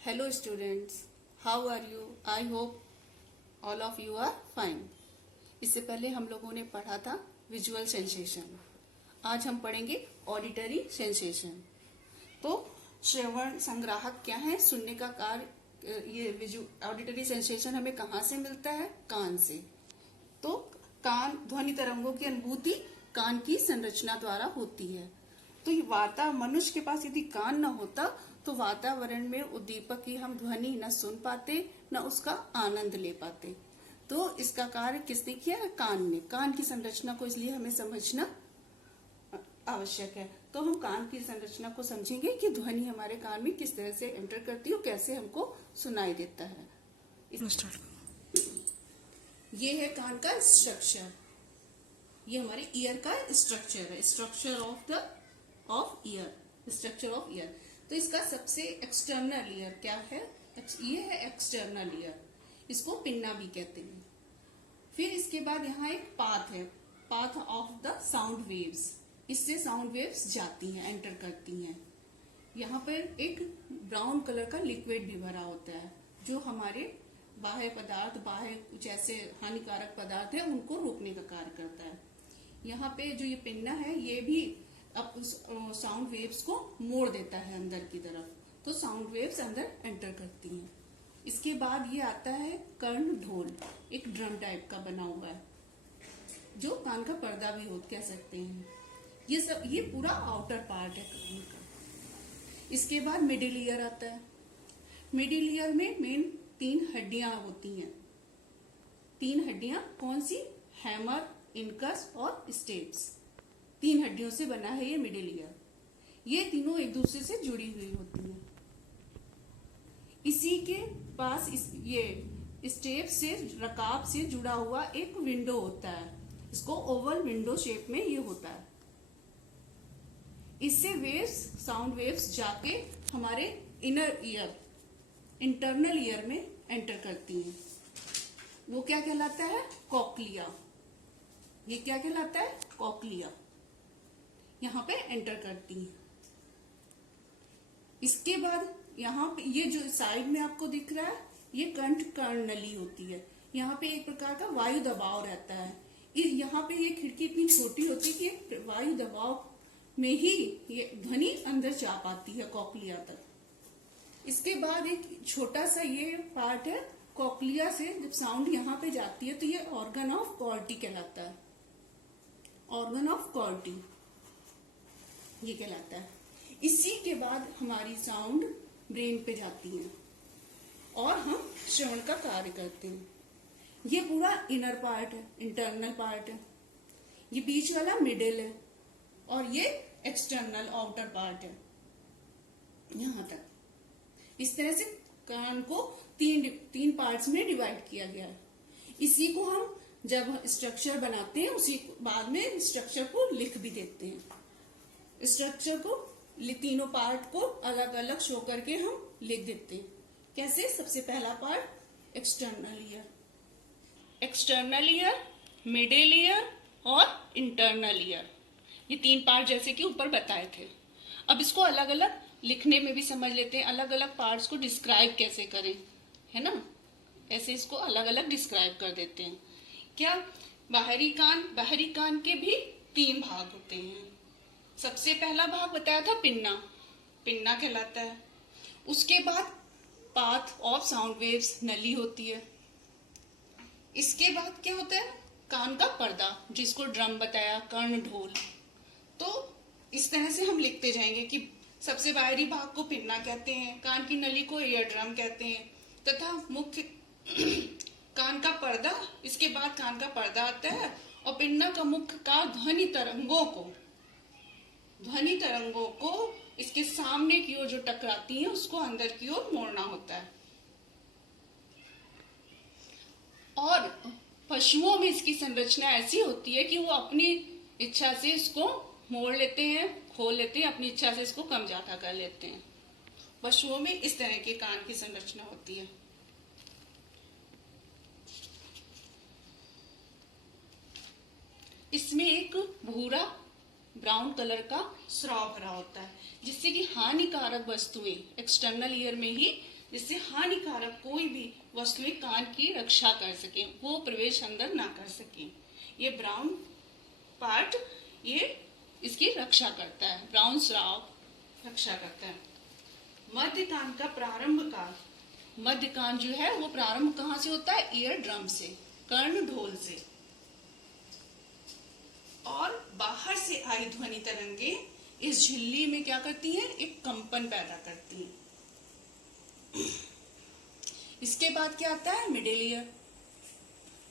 Hello students, how are you? I hope all of you are fine. इससे पहले हम लोगों ने पढ़ा था विजुअल सेंसेशन. आज हम पढ़ेंगे ऑडिटरी सेंसेशन. तो श्रवण संग्राहक क्या है? सुनने का कार्य. ये ऑडिटरी सेंसेशन हमें कहाँ से मिलता है? कान से. तो कान ध्वनि तरंगों की अनुभूति कान की संरचना द्वारा होती है. तो ये वार्ता मनुष्य के पास यदि कान न होता तो वातावरण में उद्दीपक की हम ध्वनि न सुन पाते न उसका आनंद ले पाते. तो इसका कार्य किसने किया? कान ने. कान की संरचना को इसलिए हमें समझना आवश्यक है. तो हम कान की संरचना को समझेंगे कि ध्वनि हमारे कान में किस तरह से एंटर करती है और कैसे हमको सुनाई देता है. ये है कान का स्ट्रक्चर. ये हमारे ईयर का स्ट्रक्चर है. Structure of year. Structure of year. तो इसका सबसे एक्सटर्नल ईयर क्या है? ये है एक्सटर्नल ईयर. इसको पिन्ना भी कहते हैं. फिर इसके बाद यहाँ एक पाथ है. Path of the sound waves. इससे साउंड वेव्स जाती हैं, एंटर करती हैं. यहाँ पर एक ब्राउन कलर का लिक्विड भी भरा होता है जो हमारे बाह्य पदार्थ, बाह्य कुछ ऐसे हानिकारक पदार्थ है उनको रोकने का कार्य करता है. यहाँ पे जो ये पिन्ना है ये भी अब उस साउंड वेव्स को मोड़ देता है अंदर की तरफ. तो साउंड वेव्स अंदर एंटर करती हैं. इसके बाद ये आता है कर्ण ढोल. एक ड्रम टाइप का बना हुआ है जो कान का पर्दा भी हो कह सकते हैं. ये पूरा आउटर पार्ट है कान का. इसके बाद मिडिल ईयर आता है. मिडिल ईयर में मेन 3 हड्डियां होती हैं. 3 हड्डियां कौन सी? हैमर, इनकस और स्टेप्स. 3 हड्डियों से बना है ये मिडिल ईयर. ये तीनों एक दूसरे से जुड़ी हुई होती हैं. इसी के पास ये स्टेप से, रकाब से जुड़ा हुआ एक विंडो होता है. इसको ओवल विंडो शेप में ये होता है. इससे वेव्स, साउंड वेव्स जाके हमारे इनर ईयर, इंटरनल ईयर में एंटर करती हैं. वो क्या कहलाता है? कॉक्लिया. ये क्या कहलाता है? कॉक्लिया. यहाँ पे एंटर करती हैं. इसके बाद यहाँ पे ये जो साइड में आपको दिख रहा है ये कंठ कर्णनली होती है. यहाँ पे एक प्रकार का वायु दबाव रहता है. यहाँ पे ये खिड़की इतनी छोटी होती है कि वायु दबाव में ही ये ध्वनि अंदर जा पाती है कॉक्लिया तक. इसके बाद एक छोटा सा ये पार्ट है. कॉक्लिया से जब साउंड यहाँ पे जाती है तो ये ऑर्गन ऑफ कॉर्टी कहलाता है. ऑर्गन ऑफ कॉर्टी ये कहलाता है. इसी के बाद हमारी साउंड ब्रेन पे जाती है और हम श्रवण का कार्य करते हैं. ये पूरा इनर पार्ट है, इंटरनल पार्ट है. ये बीच वाला मिडिल है और ये एक्सटर्नल आउटर पार्ट है. यहां तक इस तरह से कान को तीन पार्ट्स में डिवाइड किया गया है. इसी को हम जब स्ट्रक्चर बनाते हैं उसी बाद में स्ट्रक्चर को लिख भी देते हैं. स्ट्रक्चर को, तीनों पार्ट को अलग अलग शो करके हम लिख देते हैं. कैसे? सबसे पहला part external ear. External ear, middle ear और इंटरनल ईयर. ये 3 पार्ट जैसे कि ऊपर बताए थे. अब इसको अलग अलग लिखने में भी समझ लेते हैं. अलग अलग पार्ट्स को डिस्क्राइब कैसे करें, है ना? ऐसे इसको अलग अलग डिस्क्राइब कर देते हैं. क्या? बाहरी कान के भी 3 भाग होते हैं. सबसे पहला भाग बताया था पिन्ना. पिन्ना कहलाता है. उसके बाद पाथ ऑफ साउंड वेव्स, नली होती है. इसके बाद क्या होता है? कान का पर्दा, जिसको ड्रम बताया, कर्ण ढोल. तो इस तरह से हम लिखते जाएंगे कि सबसे बाहरी भाग को पिन्ना कहते हैं, कान की नली को ईयर ड्रम कहते हैं, तथा मुख्य कान का पर्दा. इसके बाद कान का पर्दा आता है और पिन्ना का मुख्य का ध्वनि तरंगों को इसके सामने की ओर जो टकराती है उसको अंदर की ओर मोड़ना होता है. और पशुओं में इसकी संरचना ऐसी होती है कि वो अपनी इच्छा से इसको मोड़ लेते हैं, खोल लेते हैं, अपनी इच्छा से इसको कम ज्यादा कर लेते हैं. पशुओं में इस तरह के कान की संरचना होती है. इसमें एक भूरा ब्राउन कलर का स्राव भरा होता है जिससे कि हानिकारक वस्तुएं एक्सटर्नल ईयर में ही जिससे हानिकारक कोई भी वस्तुएं कान की रक्षा कर सके, वो प्रवेश अंदर ना कर सके। ये ब्राउन पार्ट ये इसकी रक्षा करता है, ब्राउन स्राव रक्षा करता है। मध्य कान का प्रारंभ काल, मध्य कान जो है वो प्रारंभ कहाँ से होता है? ईयर ड्रम से, कर्ण ढोल से। और बाहर से आई ध्वनि तरंगे इस झिल्ली में क्या करती हैं? एक कंपन पैदा करती हैं। इसके बाद क्या आता है? Middle ear.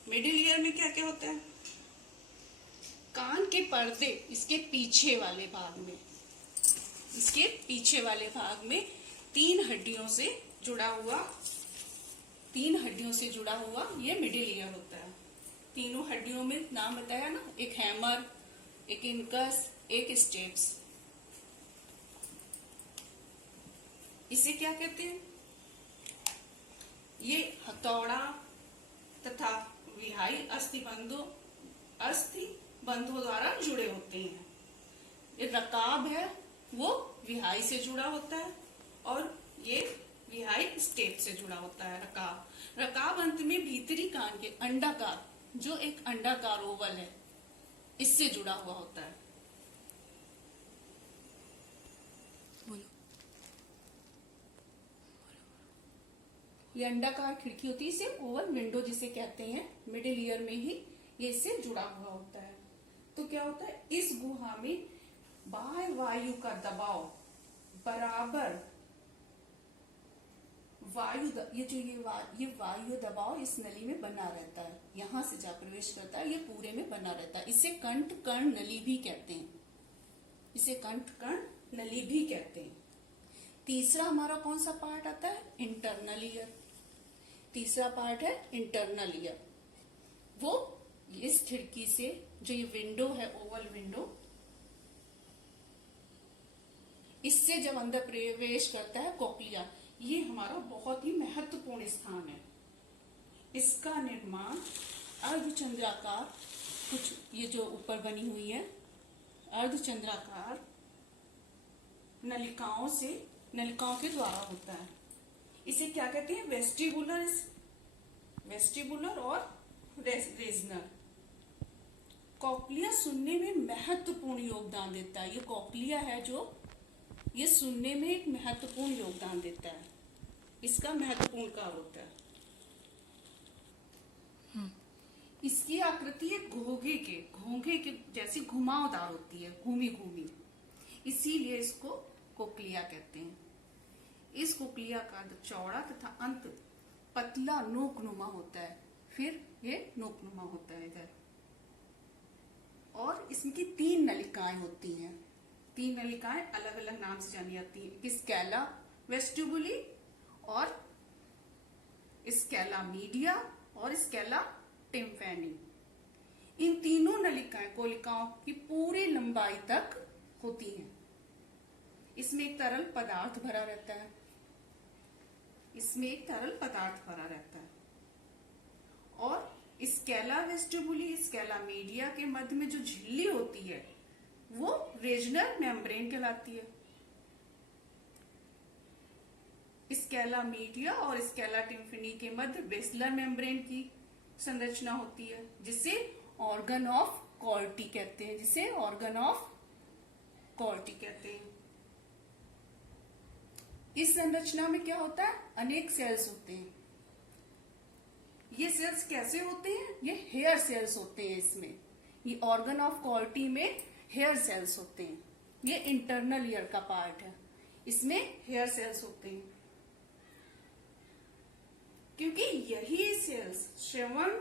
मिडिल ईयर में क्या क्या होता है? कान के पर्दे इसके पीछे वाले भाग में, इसके पीछे वाले भाग में तीन हड्डियों से जुड़ा हुआ ये मिडिल ईयर होता है। तीनों हड्डियों में नाम बताया ना, एक हैमर, एक इनकस, एक स्टेप्स। इसे क्या कहते हैं? ये हथौड़ा तथा विहाई अस्थि बंधों द्वारा जुड़े होते हैं। ये रकाब है वो विहाई से जुड़ा होता है और ये विहाई स्टेप से जुड़ा होता है। रकाब अंत में भीतरी कान के अंडाकार, जो एक अंडाकार ओवल है, इससे जुड़ा हुआ होता है। बोलो। ये अंडाकार खिड़की होती है, इसे ओवल विंडो जिसे कहते हैं, मिडिल ईयर में ही ये इससे जुड़ा हुआ होता है। तो क्या होता है? इस गुहा में बाह्य वायु का दबाव बराबर ये वायु दबाव इस नली में बना रहता है, यहां से जा प्रवेश करता है, ये पूरे में बना रहता है। इसे कंठ कर्ण नली भी कहते हैं, इसे कंठ कर्ण नली भी कहते हैं। तीसरा हमारा कौन सा पार्ट आता है? Internal ear. तीसरा पार्ट है इंटरनल ईयर। वो इस खिड़की से जो ये विंडो है, ओवल विंडो, इससे जब अंदर प्रवेश करता है कोक्लिया, ये हमारा बहुत ही महत्वपूर्ण स्थान है। इसका निर्माण अर्धचंद्राकार, कुछ ये जो ऊपर बनी हुई है अर्धचंद्राकार नलिकाओं के द्वारा होता है। इसे क्या कहते हैं? वेस्टिबुलर और रेजनर। कॉक्लिया सुनने में महत्वपूर्ण योगदान देता है। ये कॉक्लिया है जो ये सुनने में एक महत्वपूर्ण योगदान देता है, इसका महत्वपूर्ण कार्य होता है। इसकी आकृति एक घोंघे के जैसी घुमावदार होती है, घूमी, इसीलिए इसको कोक्लिया कहते हैं। इस कोक्लिया का चौड़ा तथा अंत पतला नोकनुमा होता है, फिर ये नोकनुमा होता है इधर। और इसकी तीन नलिकाएं होती हैं। तीन नलिकाएं अलग अलग नाम से जानी जाती है, स्कैला वेस्टिबुली और स्कैला मीडिया और स्कैला टिम्पैनी। इन तीनों नलिकाएं कोलिकाओं की पूरी लंबाई तक होती हैं। इसमें एक तरल पदार्थ भरा रहता है, और स्कैला वेस्टिबुली स्कैला मीडिया के मध्य में जो झिल्ली होती है वो रीजनल मेम्ब्रेन कहलाती है। स्कैला मीडिया और स्कैला टिम्पैनी के मध्य बेसलर मेम्ब्रेन की संरचना होती है, जिसे ऑर्गन ऑफ कॉल्टी कहते हैं। इस संरचना में क्या होता है? अनेक सेल्स होते हैं। ये सेल्स कैसे होते हैं? ये हेयर सेल्स होते हैं। इसमें ये ऑर्गन ऑफ कॉल्टी में हेयर सेल्स होते हैं। ये इंटरनल ईयर का पार्ट है, इसमें हेयर सेल्स होते हैं, क्योंकि यही सेल्स श्रवण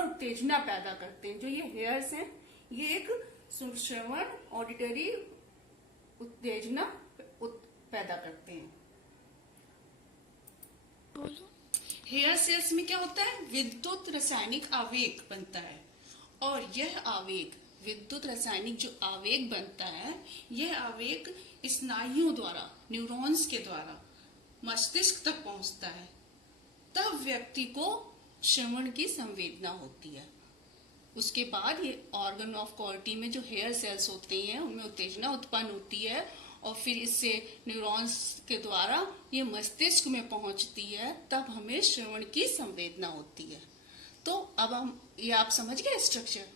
उत्तेजना पैदा करते हैं। जो ये हेयर्स हैं, ये एक श्रवण ऑडिटरी उत्तेजना पैदा करते हैं। बोलो। हेयर सेल्स में क्या होता है? विद्युत रासायनिक आवेग बनता है, और यह आवेग, विद्युत रासायनिक जो आवेग बनता है, यह आवेग स्नायुओं द्वारा, न्यूरॉन्स के द्वारा मस्तिष्क तक पहुंचता है। तब व्यक्ति को श्रवण की संवेदना होती है। उसके बाद ये ऑर्गन ऑफ कॉल्टी में जो हेयर सेल्स होते हैं, उनमें उत्तेजना उत्पन्न होती है और फिर इससे न्यूरॉन्स के द्वारा ये मस्तिष्क में पहुंचती है, तब हमें श्रवण की संवेदना होती है। तो अब हम ये आप समझ गए स्ट्रक्चर,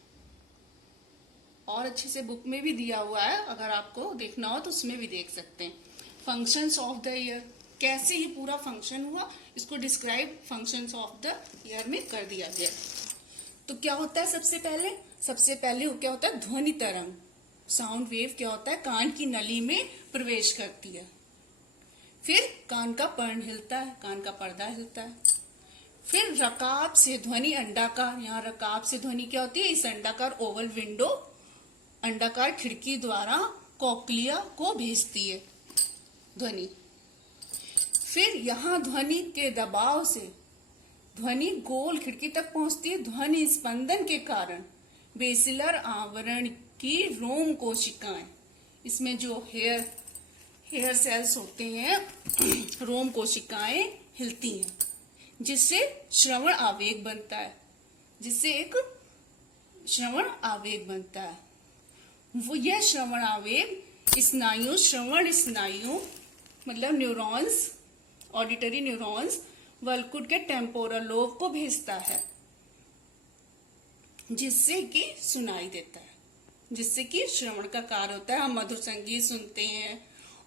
और अच्छे से बुक में भी दिया हुआ है, अगर आपको देखना हो तो उसमें भी देख सकते हैं। फंक्शंस ऑफ द ईयर, कैसे ये पूरा फंक्शन हुआ इसको describe functions of the year में कर दिया गया। तो क्या होता है, सबसे पहले क्या होता है, ध्वनि तरंग, साउंड वेव क्या होता है, कान की नली में प्रवेश करती है। फिर कान का पर्ण हिलता है, कान का पर्दा हिलता है। फिर रकाब से ध्वनि अंडाकार, यहाँ रकाब से ध्वनि क्या होती है, इस अंडाकार ओवल विंडो, अंडाकार खिड़की द्वारा कॉक्लिया को भेजती है ध्वनि। फिर यहाँ ध्वनि के दबाव से ध्वनि गोल खिड़की तक पहुंचती है। ध्वनि स्पंदन के कारण बेसिलर आवरण की रोम कोशिकाएं, इसमें जो हेयर सेल्स होते हैं, रोम कोशिकाएं हिलती हैं, जिससे श्रवण आवेग बनता है, जिससे एक श्रवण आवेग बनता है। वो यह श्रवण आवेग श्रवण स्नायु मतलब न्यूरॉन्स, ऑडिटरी न्यूरॉन्स वल्कुट के टेम्पोरल लोब को भेजता है, जिससे कि सुनाई देता है, जिससे कि श्रवण का कार्य होता है। हम मधुर संगीत सुनते हैं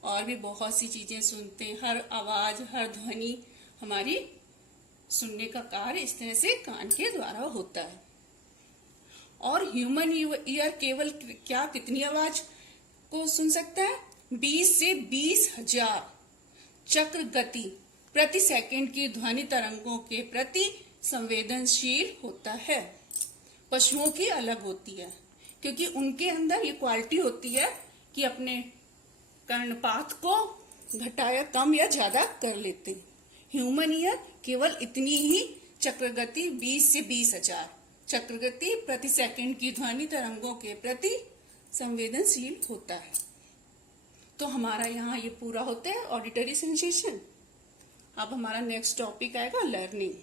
और भी बहुत सी चीजें सुनते हैं, हर आवाज, हर ध्वनि हमारी सुनने का कार्य इस तरह से कान के द्वारा होता है। और ह्यूमन ईयर केवल क्या कितनी आवाज को सुन सकता है, 20 से 20,000 चक्र गति प्रति सेकंड की ध्वनि तरंगों के प्रति संवेदनशील होता है। पशुओं की अलग होती है, क्योंकि उनके अंदर ये क्वालिटी होती है कि अपने कर्णपात को घटाया कम या ज्यादा कर लेते हैं। ह्यूमन ईयर केवल इतनी ही चक्रगति 20 से 20,000 चक्रगति प्रति सेकंड की ध्वनि तरंगों के प्रति संवेदनशील होता है। तो हमारा यहाँ ये पूरा होता है ऑडिटरी सेंसेशन। अब हमारा नेक्स्ट टॉपिक आएगा लर्निंग।